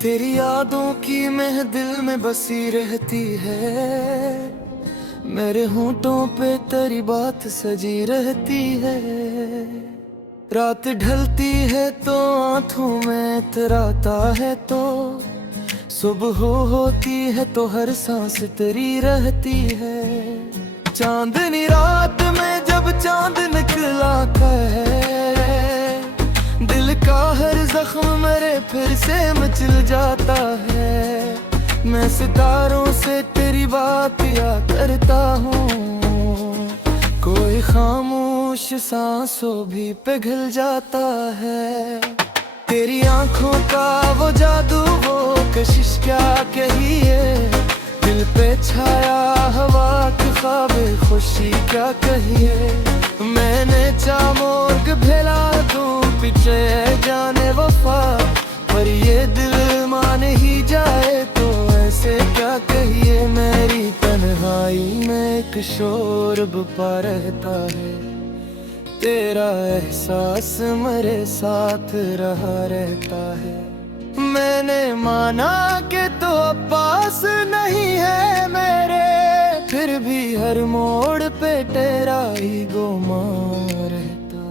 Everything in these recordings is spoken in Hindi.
तेरी यादों की महदिल में बसी रहती है, मेरे होंठों पे तेरी बात सजी रहती है। रात ढलती है तो आंखों में इतराता है, तो सुबह होती है तो हर सांस तेरी रहती है। चांदनी रात में जब चांद निकलाता है, दिल का हर जख्म मेरे फिर से मचल जाता है। मैं सितारों से तेरी बात याद करता हूँ, कोई खामोश सांसों भी पिघल जाता है। तेरी आंखों का वो जादू, वो कशिश क्या कहिए, दिल पे छाया हवा की ख्वाबे खुशी क्या कहिए। मैंने चामोर्ग भेला तू पीछे जाने वफा, पर ये दिल मान ही जाए तो ऐसे क्या कहिए। मेरी तन्हाई में एक शोर बपा रहता है, तेरा एहसास मेरे साथ रहा रहता है। मैंने माना कि तो पास नहीं है मेरे, फिर भी हर मोड़ पे तेरा ही गुमा रहता।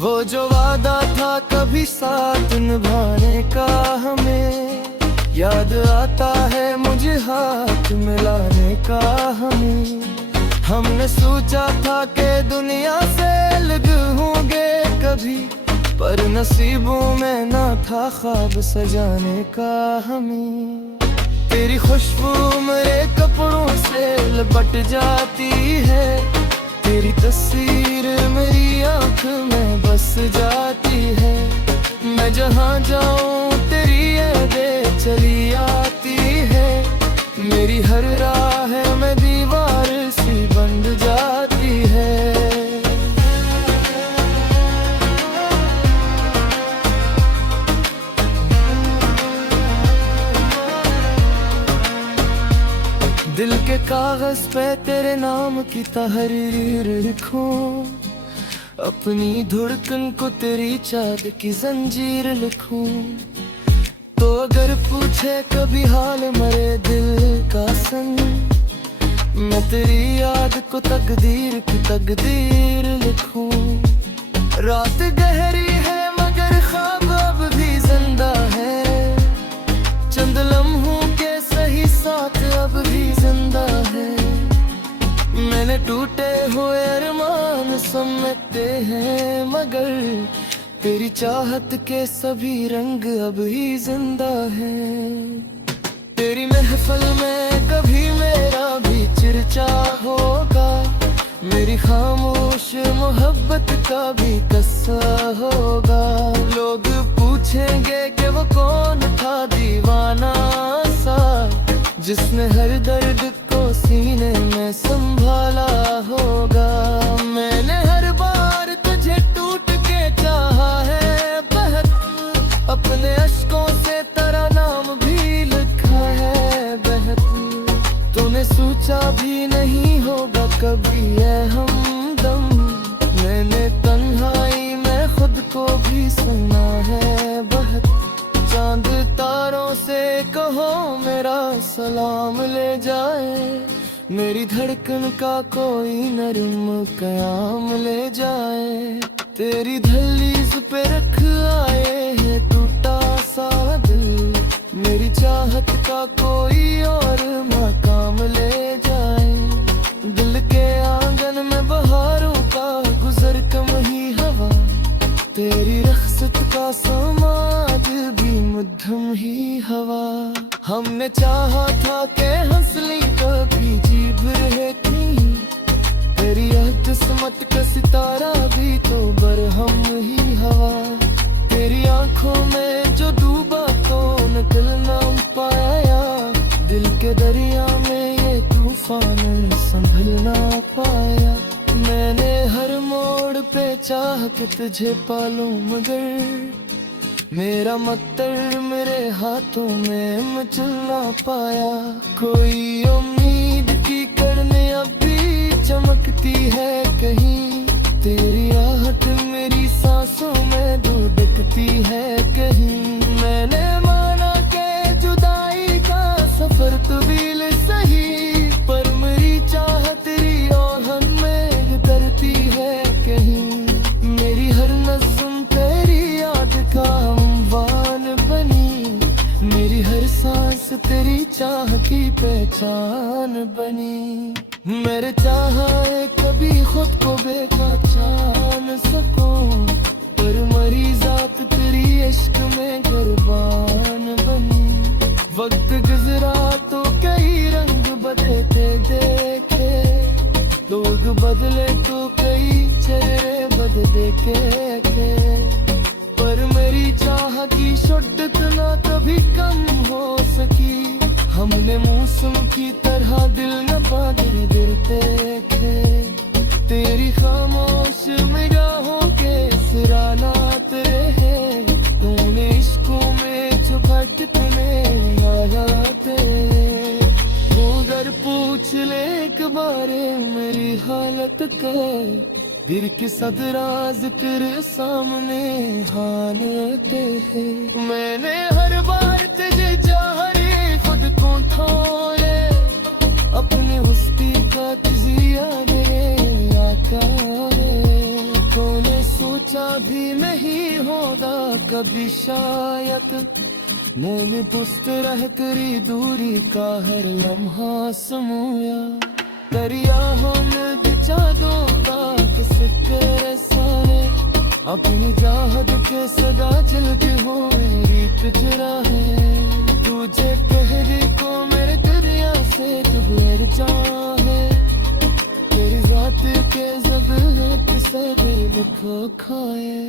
वो जो वादा था कभी साथ निभाने का, हमें याद आता है मुझे हाथ मिलाने का। हमने सोचा था कि दुनिया से अलग होंगे कभी, पर नसीबों में ना था ख्वाब सजाने का हमें। तेरी खुशबू मेरे कपड़ों से लिपट जाती है, तेरी तस्वीर मेरी आँख में बस जाती है। मैं जहाँ जाऊँ तेरी यादें चली आती है, मेरी हर राह में दीवार सी बन जाती है। दिल के कागज पे तेरे नाम की तहरीर लिखूं, अपनी धड़कन को तेरी चाँद की जंजीर लिखूं। तो अगर पूछे कभी हाल मेरे दिल का संग, मैं तेरी याद को तकदीर की तकदीर लिखूं। रात गहरी है मगर ख्वाब अब भी जिंदा है, चंद लम्हों के सही साथ अब भी जिंदा है। मैंने टूटे हुए अरमान समेटे हैं, मगर तेरी चाहत के सभी रंग अब ही जिंदा हैं। तेरी महफिल में कभी मेरा भी चर्चा होगा, मेरी खामोश मोहब्बत का भी किस्सा होगा। लोग पूछेंगे कि वो कौन था दीवाना सा, जिसने हर दर्द को सीने में संभाला होगा। मैंने हर बार तुझे टूट के चाहा है बहुत, अपने अश्कों से तेरा नाम भी लिखा है बहुत। तूने सोचा भी नहीं होगा कभी ये हमदम, मैंने तन्हाई में खुद को भी सुना है बहुत। चांद तारों से कहो मेरा सलाम ले जाए, मेरी धड़कन का कोई नरम कयाम ले जाए। तेरी दहलीज पे रख आए है टूटा सा दिल, मेरी चाहत का कोई और मकाम ले जाए। दिल के आंगन में बहारों का गुजर कम ही हवा, तेरी रख्सत का समाज भी मध्यम ही हवा। हमने चाहा था कि हंसली कभी जीभ रहती, तेरी यह किस्मत का सितारा भी तो बरहम ही हवा। तेरी आंखों में जो डूबा तो निकल ना पाया, दिल के दरिया में ये तूफान संभल ना पाया। मैंने हर मोड़ पे चाह के तुझे पालूं, मगर मेरा मत्तर मेरे हाथों में मचल ना पाया। कोई उम्मीद की करने अब भी चमकती है कहीं, तेरी आहट मेरी सांसों में धड़कती है कहीं। मैंने माना कि पहचान बनी। मेरे चाहे कभी खुद को बेपहचान सकूं, पर मरी जात तेरी इश्क में कुर्बान बनी। वक्त गुजरा तो कई रंग बदलते देखे, लोग बदले तो कई चेहरे बदले के, पर मेरी चाह की शिद्दत ना कभी कम हो सकी। हमने मौसम की तरह दिल न बांधे गिरते थे, तेरी खामोश निगाहों के सिरानात रहे। तूने इश्कों में छुपा कितने आयात, वो अगर पूछ ले एक बारे मेरी हालत का, दिल की सदराज तेरे सामने हालत है। मैंने हर बार तुझे चाहे खुद को थोड़े, अपनी हस्ती का तजिया मेरे आका है। तूने सोचा भी नहीं होगा कभी शायद, मैंने दोस्त रह करी दूरी का हर लम्हा समूया। दरिया हम बिछा दो फिक्र सारे, अपनी चाहत के सदा जलती हो रीत चुरा है। तुझे कहने को मेरे दरिया से दूर चाहे, तेरी जात के ज़बीर से दिल को खाए।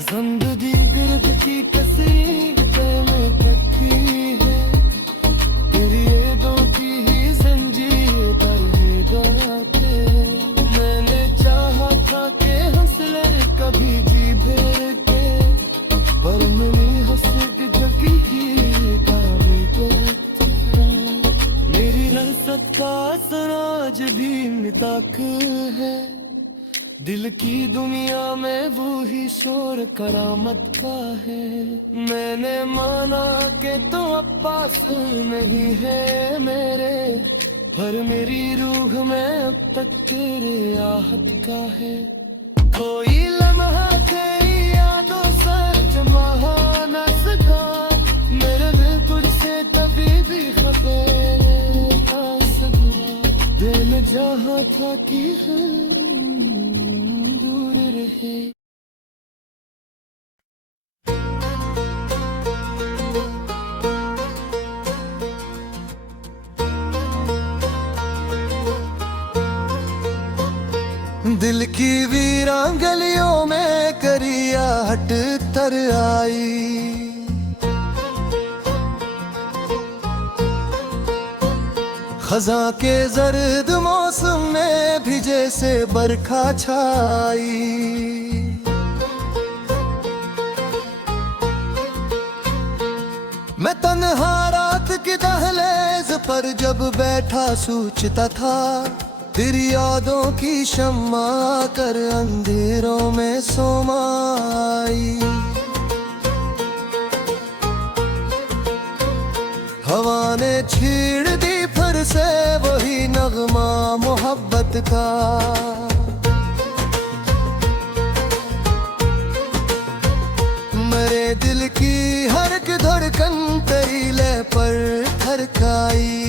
जिंदगी गिरद की कसीदे में कटी है, तेरी यादों की ही जंजीर पर ही गाते। मैंने चाहा था कि हंसले कभी जी भर के, पर मेरी हंसक जगी ही काबी करती। मेरी रसत का असर आज भी मिताक है, दिल की दुनिया में वो ही शोर करामत का है। मैंने माना कि तो अब पास नहीं है मेरे, पर मेरी रूह में अब तक तेरे आहत का है। कोई लम्हा तेरी यादों से जमा न सका, मेरे दिल तुझसे कभी भी खफे ना सका। दिल जहाँ था कि दूर रहे। दिल की वीरान गलियों में करिया हट तर आई, खजा के जर्द मौसम में भी जैसे बरखा छाई। मैं तन्हा रात की दहलीज पर जब बैठा सोचता था, तेरी यादों की शम्मा कर अंधेरों में सोमाई। हवा ने छेड़ दी फिर से वही नगमा मोहब्बत का, मेरे दिल की हर एक धड़कन तेरी लय पर थरकाई।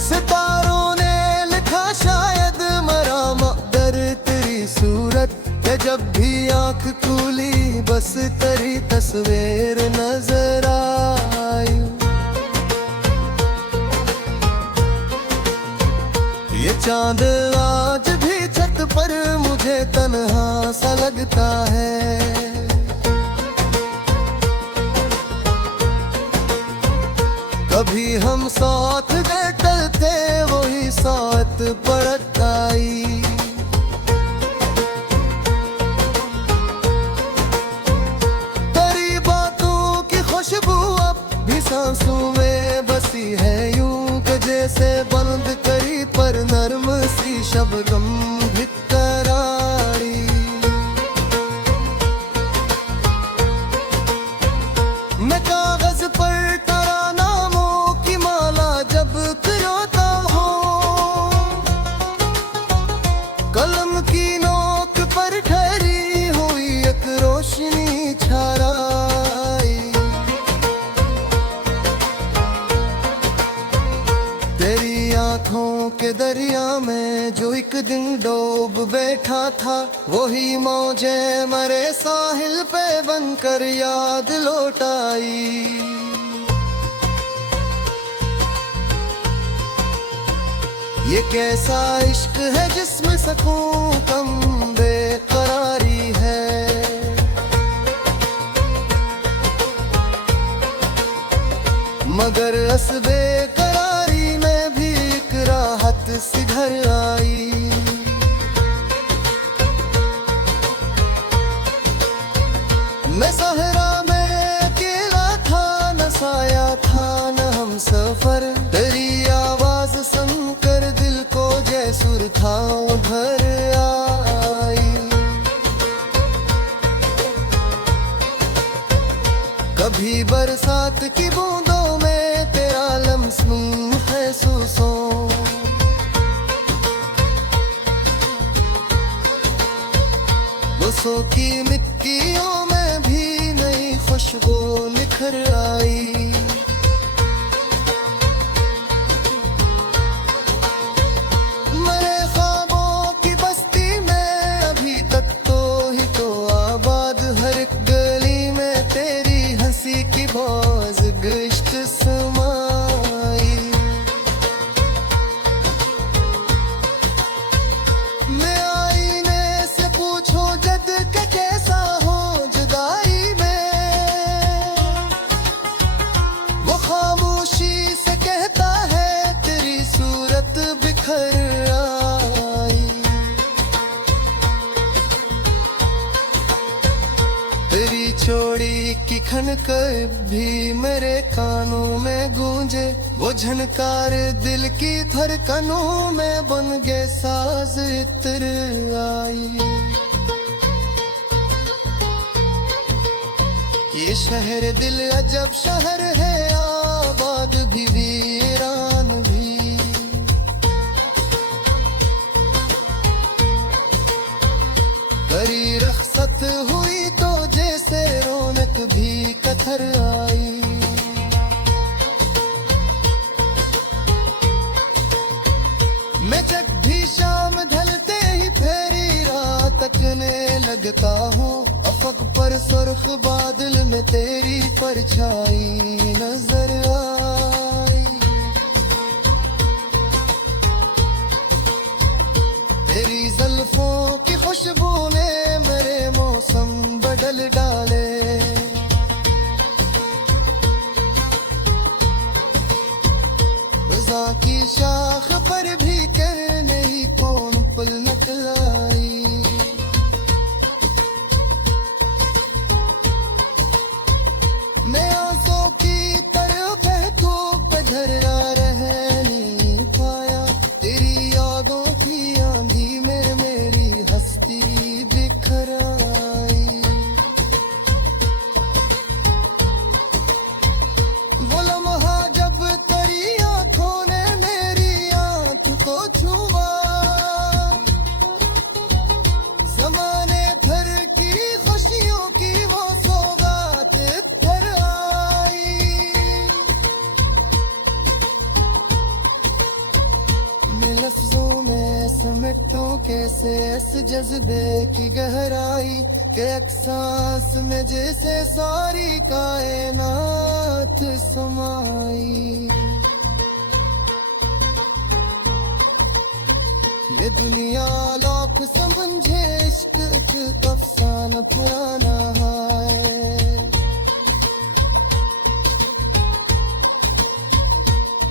सितारों ने लिखा शायद मराम दर तेरी सूरत, जब भी आंख खुली बस तेरी तस्वीर नजर आई। ये चांद आज भी छत पर मुझे तन्हा सा लगता है, कभी हम साथ बैठे थे वही साथ पड़त आई। तेरी बातों की खुशबू अब भी सांसों में बसी है, यूं कि जैसे बंद करी पर नर्म सी शबनम भितरारी। मैं कागज पर तरानामों की माला जब पिरोता हूँ, कलम की नोक पर ठहरी हुई एक रोशनी छाई। में जो एक दिन डूब बैठा था, वही मौजे मरे साहिल पे बनकर याद लौट आई। ये कैसा इश्क है जिसमें सकून कम बेकरारी है, मगर इस बेकरारी में भी एक राहत सी घर आई। मैं सहरा में अकेला था, न साया था न हम सफर, तेरी आवाज सुनकर दिल को जैसुर था भर आई। कभी बरसात की बूंदों में तेरा लम्स महसूसों, बुसों की मिट्टियों में भी नई खुशबू निखर आई। मेरे ख्वाबों की बस्ती में अभी तक तो ही तो आबाद, हर एक गली में तेरी हंसी की बाज गश्त समाई। मैं आईने से पूछो जद के कैसा हो जुदाई में, वो खामोशी से कहता है तेरी सूरत बिखर आई। तेरी चोड़ी की खनकर भी मेरे कानों में गूंजे, वो झनकार दिल की धड़कनों में बन गए साज इतर आई। ये शहर दिल अजब शहर है, आबाद भी वीरान भी। करी रखसत हुई तो जैसे रौनक भी कथर आई। मैं जब भी शाम ढलते ही फेरी रात तकने लगता हूँ, अफक पर सुर्ख बादल में तेरी परछाई नजर आई। तेरी ज़ुल्फ़ों की खुशबू ने मेरे मौसम बदल डाले, रज़ा की शाख पर भी करने ही कौन पल नकलाई। मैं आंसू की तरह बहतों पे झरना रह नहीं पाया, तेरी यादों की आंधी में मेरी हस्ती बिखर आई। वो लम्हा जब तेरी आंखों ने मेरी आंख को छुआ, ज़माने भर की खुशियों की वो सौगात फिर आई। मैं लफ्जों में समेटूं कैसे इस जज्बे की गहराई, के एक सांस में जैसे सारी कायनात समाई। ये दुनिया लाख समझे इश्क एक अफसाना पुराना है,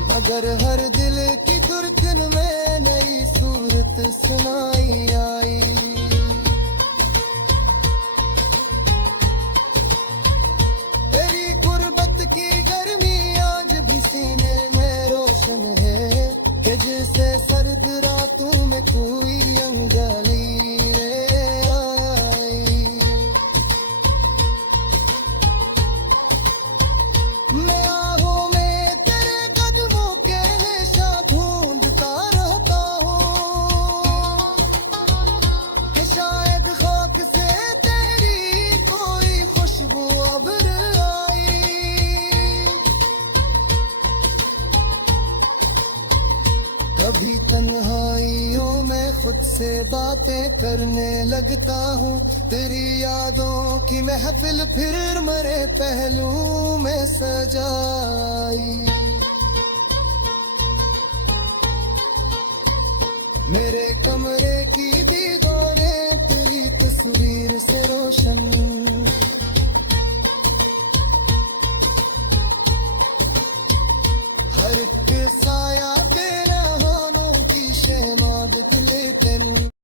मगर हर दिल की धड़कन में नई सूरत सुनाई आई। तेरी गुर्बत की गर्मी आज भी सीने में रोशन है, कि जैसे सर्द रातों में कोई अंजलि ले आई। मैं आहों में तेरे कदमों के निशा ढूंढता रहता हूँ, कि शायद खाक से तेरी कोई खुशबू अबर आई। कभी तन्हाई खुद से बातें करने लगता हूँ। तेरी यादों की महफिल फिर मरे पहलू में सजाई। मेरे कमरे की दीवारें तेरी तस्वीर से रोशन, हर एक साया तेरा हाथों की शहमाद तुले तेनू।